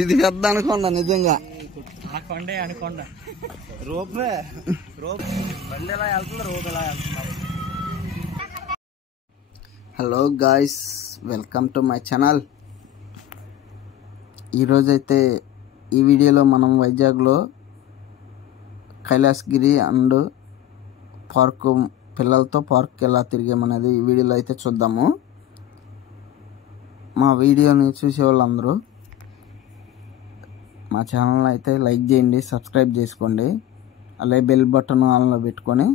ఇది పెద్ద అనుకోండా నిజంగా. ఆ కొండే అనుకోండా. రోప్ బండి ఎలా వెళ్తుంది, రోప్ ఎలా వెళ్తున్నారు. Hello guys, welcome to my channel. ఈరోజైతే ఈ వీడియోలో మనం వైజాగ్లో కైలాసగిరి అండ్ పార్కు పిల్లలతో పార్క్ ఎలా తిరిగామనేది ఈ వీడియోలో అయితే చూద్దాము. మా వీడియోని చూసే వాళ్ళందరూ మా ఛానల్ అయితే లైక్ చేయండి, సబ్స్క్రైబ్ చేసుకోండి, అలాగే బెల్ బటన్ ఆన్లో పెట్టుకొని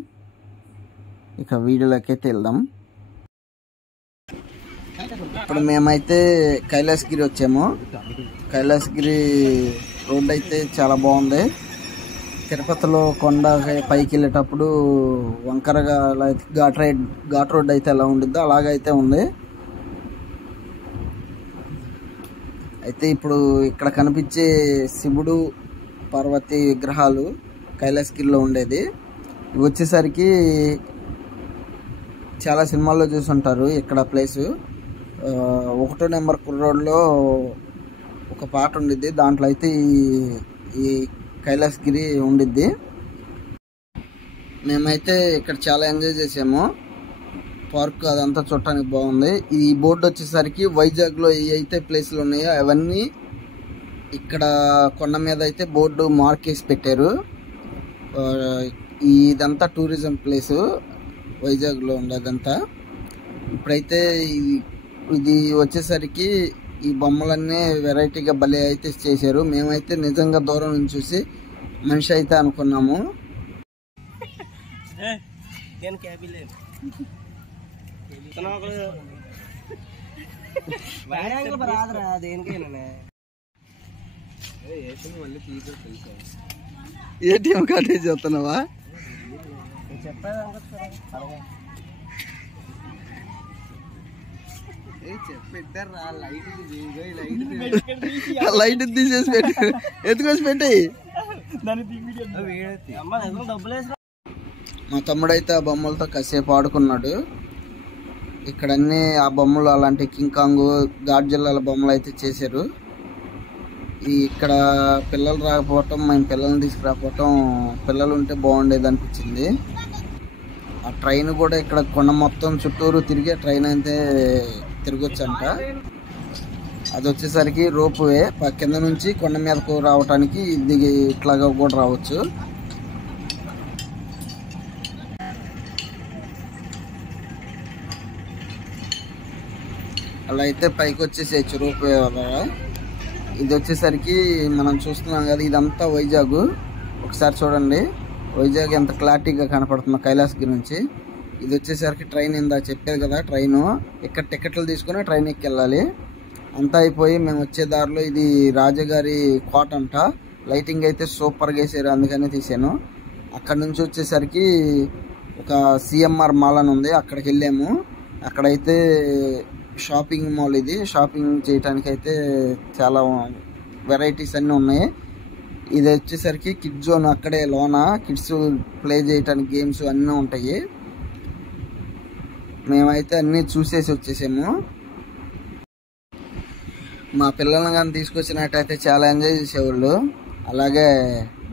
ఇక వీడియోలోకి అయితే వెళ్దాం. ఇప్పుడు మేమైతే కైలాసగిరి వచ్చాము. కైలాసగిరి రోడ్ అయితే చాలా బాగుంది. తిరుపతిలో కొండ పైకి వెళ్ళేటప్పుడు వంకరగా ఘాట్ రోడ్ అయితే ఎలా ఉండిద్దో అలాగైతే ఉంది. అయితే ఇప్పుడు ఇక్కడ కనిపించే శివుడు పార్వతి విగ్రహాలు కైలాసగిరిలో ఉండేది. ఇవి వచ్చేసరికి చాలా సినిమాల్లో చూసుంటారు. ఇక్కడ ప్లేసు 1వ నెంబర్ రోడ్లో ఒక పాట ఉండిద్ది, దాంట్లో అయితే ఈ కైలాసగిరి ఉండిద్ది. మేమైతే ఇక్కడ చాలా ఎంజాయ్ చేసాము. పార్క్ అదంతా చూడటానికి బాగుంది. ఈ బోర్డు వచ్చేసరికి వైజాగ్లో ఏ అయితే ప్లేసులు ఉన్నాయో అవన్నీ ఇక్కడ కొండ మీద అయితే బోర్డు మార్క్ వేసి పెట్టారు. ఇదంతా టూరిజం ప్లేసు వైజాగ్లో ఉండేదంతా. ఇప్పుడైతే ఇది వచ్చేసరికి ఈ బొమ్మలన్నీ వెరైటీగా భలే అయితే చేశారు. మేమైతే నిజంగా దూరం నుంచి చూసి మనిషి అయితే అనుకున్నాము. ఏటీఎం కార్డు చేస్తున్నావా? లైట్ తీసేసి పెట్టి ఎత్తుకొచ్చి పెట్టి మా తమ్ముడైతే ఆ బొమ్మలతో కాసేపు ఆడుకున్నాడు. ఇక్కడ అన్ని ఆ బొమ్మలు అలాంటి కింగ్ కాంగ్ గాడ్జిల్లాల బొమ్మలు అయితే చేశారు. ఇక్కడ పిల్లలు రాకపోవటం, మేము పిల్లల్ని తీసుకురాకపోవటం, పిల్లలు ఉంటే బాగుండేది అనిపించింది. ఆ ట్రైన్ కూడా ఇక్కడ కొండ మొత్తం చుట్టూరు తిరిగే ట్రైన్ అయితే తిరగొచ్చంట. అది వచ్చేసరికి రోప్ వే, కింద నుంచి కొండ మీదకు రావటానికి ఇది ఇట్లాగా కూడా రావచ్చు. అలా అయితే పైకి వచ్చేసేయచ్చు రోప్ వే వల్ల. ఇది వచ్చేసరికి మనం చూస్తున్నాం కదా, ఇదంతా వైజాగ్. ఒకసారి చూడండి వైజాగ్ ఎంత క్లారిటీగా కనపడుతుందో కైలాసగిరి నుంచి. ఇది వచ్చేసరికి ట్రైన్, ఇందా చెప్పేది కదా ట్రైను. ఇక్కడ టికెట్లు తీసుకుని ట్రైన్ ఎక్కి వెళ్ళాలి. అంతా అయిపోయి మేము వచ్చే దారిలో ఇది రాజగారి కోట అంట. లైటింగ్ అయితే సూపర్గా వేసారు, అందుకనే తీసాను. అక్కడ నుంచి వచ్చేసరికి ఒక సిఎంఆర్ మాల్ అని ఉంది, అక్కడికి వెళ్ళాము. అక్కడైతే షాపింగ్ మాల్, ఇది షాపింగ్ చేయడానికి అయితే చాలా వెరైటీస్ అన్నీ ఉన్నాయి. ఇది వచ్చేసరికి కిడ్ జోన్, అక్కడే లోన కిడ్స్ ప్లే చేయడానికి గేమ్స్ అన్నీ ఉంటాయి. మేమైతే అన్నీ చూసేసి వచ్చేసాము. మా పిల్లల్ని కానీ తీసుకొచ్చినట్టయితే చాలా ఎంజాయ్ చేసేవాళ్ళు. అలాగే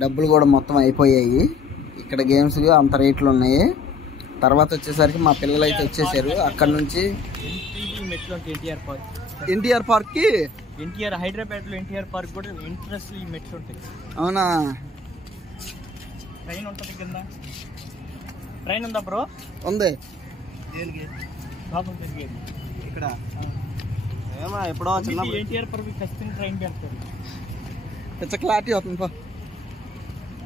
డబ్బులు కూడా మొత్తం అయిపోయాయి. ఇక్కడ గేమ్స్ అంత రేట్లు ఉన్నాయి. తర్వాత వచ్చేసరికి మా పిల్లలు అయితే వచ్చేసారు. అక్కడ నుంచి ఎన్టీఆర్ పార్క్ కి, ఎన్టీఆర్ హైదరాబాద్ లో ఎన్టీఆర్ పార్క్ కూడా ఇంట్రెస్ట్ ఈ మెట్లు ఉంటాయి. అవునా? ట్రైన్ ఉంటుంది కింద. ట్రైన్ ఉందా బ్రో? ఉంది. ఇక్కడ ఎప్పుడో ఎన్టీఆర్ పార్క్ ఖచ్చితంగా ట్రైన్ పెడతారు. పెద్ద క్లారిటీ అవుతుంది.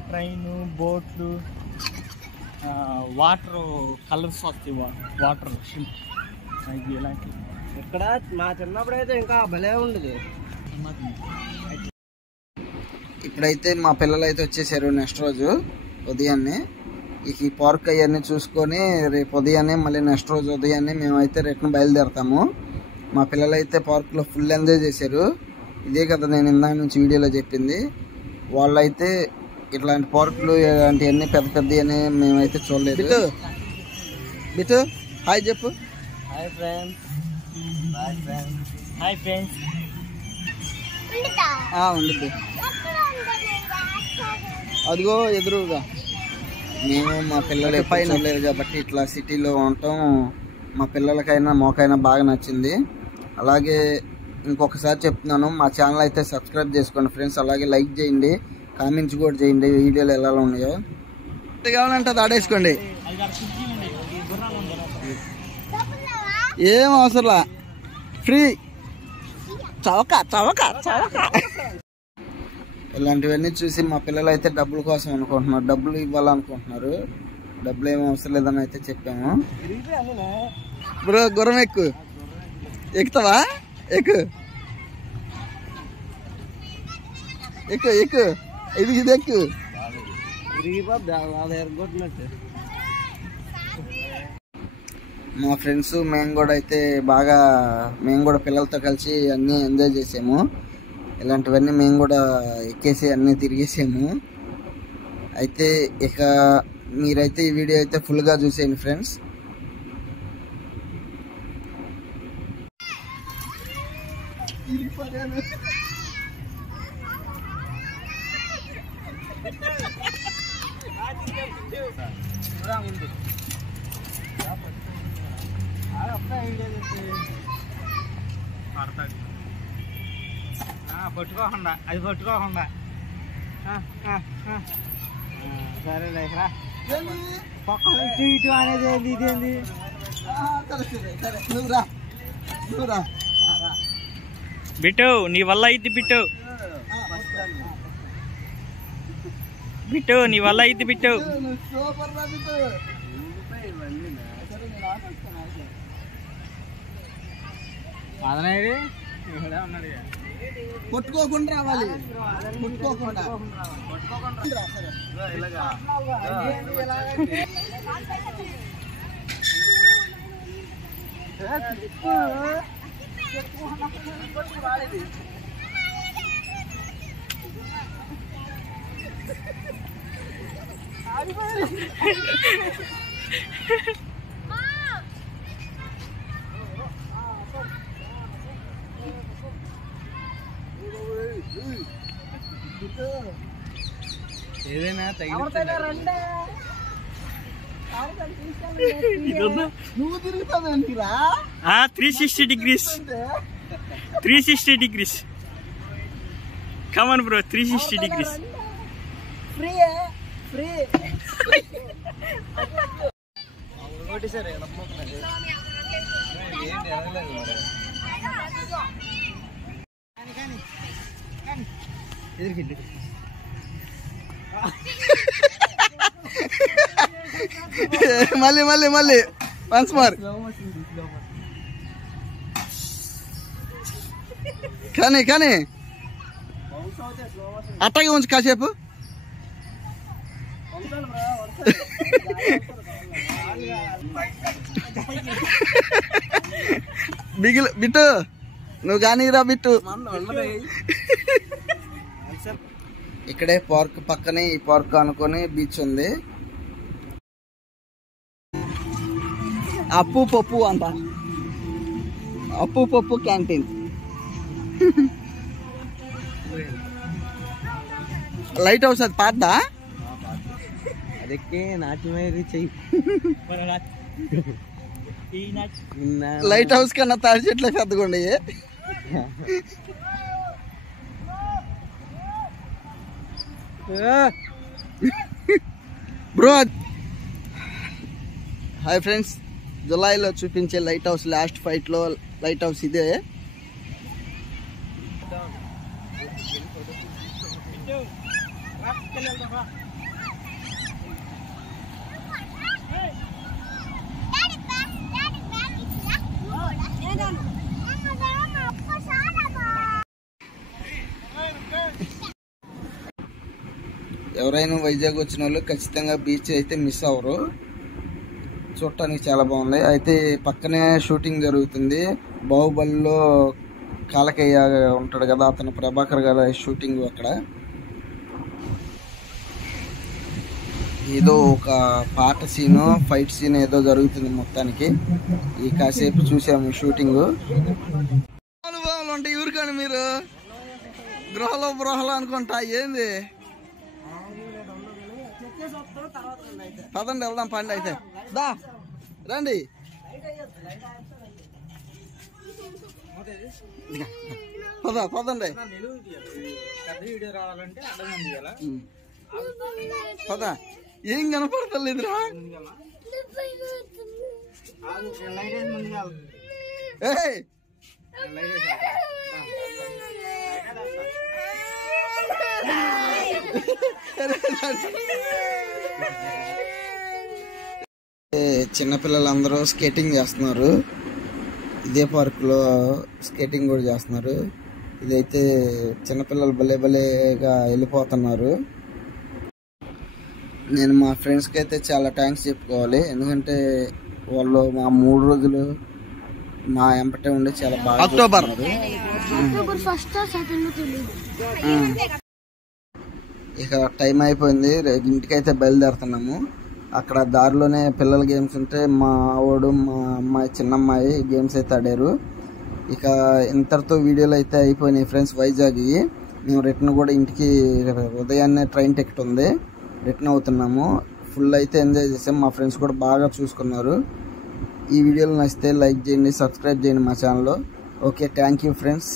ట్రైన్, బోట్లు, వాటర్ కలర్స్ వస్తాయి, వాటర్ ఇలాంటి. ఇక్కడ మా చిన్నప్పుడు అయితే ఇంకా భలే ఉండేది. ఇప్పుడైతే మా పిల్లలు అయితే వచ్చేసారు. నెక్స్ట్ రోజు ఉదయాన్నే ఈ పార్క్ అవన్నీ చూసుకొని రేపు ఉదయాన్నే మళ్ళీ నెక్స్ట్ రోజు ఉదయాన్నే మేమైతే రిటర్న్ బయలుదేరుతాము. మా పిల్లలు అయితే పార్క్లో ఫుల్ ఎంజాయ్ చేశారు. ఇదే కదా నేను ఇందాక నుంచి వీడియోలో చెప్పింది. వాళ్ళైతే ఇట్లాంటి పార్కులు ఇలాంటివన్నీ పెద్ద పెద్దవన్నీ మేమైతే చూడలేదు. బిటు హాయ్ చెప్పు. Hi friends. Hi friends. ఉండిద్ది. అదిగో ఎదురుగా. మేము మా పిల్లలు పైన లేదు కాబట్టి ఇట్లా సిటీలో ఉండటం మా పిల్లలకైనా మాకైనా బాగా నచ్చింది. అలాగే ఇంకొకసారి చెప్తున్నాను, మా ఛానల్ అయితే సబ్స్క్రైబ్ చేసుకోండి ఫ్రెండ్స్. అలాగే లైక్ చేయండి, కామెంట్స్ కూడా చేయండి, వీడియోలు ఎలా ఉన్నాయో. కావాలంటే అది ఆడేసుకోండి, ఏం అవసరంలా, ఫ్రీ. చవక చవక చవక. ఇలాంటివన్నీ చూసి మా పిల్లలు అయితే డబ్బుల కోసం అనుకుంటున్నారు, డబ్బులు ఇవ్వాలనుకుంటున్నారు. డబ్బులు ఏమీ అవసరం లేదని అయితే చెప్పాము. బ్రో గుర్రం ఎక్కుతావా? ఎక్కు ఎక్కు ఎక్కు, ఇది ఎక్కు. మా ఫ్రెండ్స్ మేము కూడా పిల్లలతో కలిసి అన్నీ ఎంజాయ్ చేసాము. ఇలాంటివన్నీ మేము కూడా ఎక్కేసి అన్నీ తిరిగేసాము. అయితే ఇక మీరైతే ఈ వీడియో అయితే ఫుల్గా చూసేయండి ఫ్రెండ్స్. పట్టుకోకుండా అది పట్టుకోకుండా సరే పక్కన ఇటు అనేది ఇదేంది. బిట్టు నీ వల్ల అయింది, బిట్టు నీ వల్ల అయింది. బిట్టు అదనైది ఉన్నాడు, కొట్టుకోకుండా రావాలి, కొట్టుకోకుండా. ఏదైనా నువ్వు తిరుగుతావేంటిరా? 360 degrees. Come on bro, 360 degrees. Free. మళ్ళీ వన్స్ మోర్. కానీ అట్టగా ఉంచి కాసేపు. బిట్టు నువ్వు కానీరా బిట్టు. ఇక్కడే పార్క్ పక్కనే, ఈ పార్క్ అనుకొని బీచ్ ఉంది. అప్పు పప్పు అంట, అప్పు పప్పు క్యాంటీన్. లైట్ హౌస్ అది పాతదా? ಅದಕ್ಕೆ ನಾಟಿ ಮೇಲೆ చెయ్యి. లైట్ హౌస్ కన్నా తాడి చెట్లే పెద్దగుండి. బ్రో హాయ్ ఫ్రెండ్స్, జులైలో చూపించే లైట్ హౌస్, లాస్ట్ ఫైట్ లో లైట్ హౌస్ ఇదే. ఎవరైనా వైజాగ్ వచ్చిన వాళ్ళు ఖచ్చితంగా బీచ్ అయితే మిస్ అవ్వరు. చూడటానికి చాలా బాగుంది. అయితే పక్కనే షూటింగ్ జరుగుతుంది. బాహుబలిలో కాలకయ్య ఉంటాడు కదా, అతను ప్రభాకర్ గారి షూటింగ్ అక్కడ. ఏదో ఒక పాట సీను, ఫైట్ సీన్ ఏదో జరుగుతుంది మొత్తానికి. ఈ కాసేపు చూసాము షూటింగ్. అనుభవాలు ఉంటాయి ఊరుకోండి మీరు. గృహలో అనుకుంటా ఏంది. పదండి వెళ్దాం పండి అయితే దా రండి. పదండి పద. ఏం కనపడతలేదురా. చిన్నపిల్లలందరూ స్కేటింగ్ చేస్తున్నారు. ఇదే పార్కులో స్కేటింగ్ కూడా చేస్తున్నారు. ఇదైతే చిన్నపిల్లలు భలేగా వెళ్ళిపోతున్నారు. నేను మా ఫ్రెండ్స్కి అయితే చాలా థ్యాంక్స్ చెప్పుకోవాలి. ఎందుకంటే వాళ్ళు మా 3 రోజులు మా ఎంపటే ఉండి చాలా బాగా అక్టోబర్ 1 ఇక టైం అయిపోయింది. ఇంటికైతే బయలుదేరుతున్నాము. అక్కడ దారిలోనే పిల్లల గేమ్స్ ఉంటే మా వాడు మా అమ్మాయి చిన్నమ్మాయి గేమ్స్ అయితే ఆడారు. ఇక ఇంతటితో వీడియోలు అయితే అయిపోయినాయి ఫ్రెండ్స్. వైజాగ్ మేము రిటర్న్ కూడా ఇంటికి ఉదయాన్నే ట్రైన్ టికెట్ ఉంది, రిటర్న్ అవుతున్నాము. ఫుల్ అయితే ఎంజాయ్ చేసాం. మా ఫ్రెండ్స్ కూడా బాగా చూసుకున్నారు. ఈ వీడియోలు నచ్చితే లైక్ చేయండి, సబ్స్క్రైబ్ చేయండి మా ఛానల్లో. Okay, thank you friends.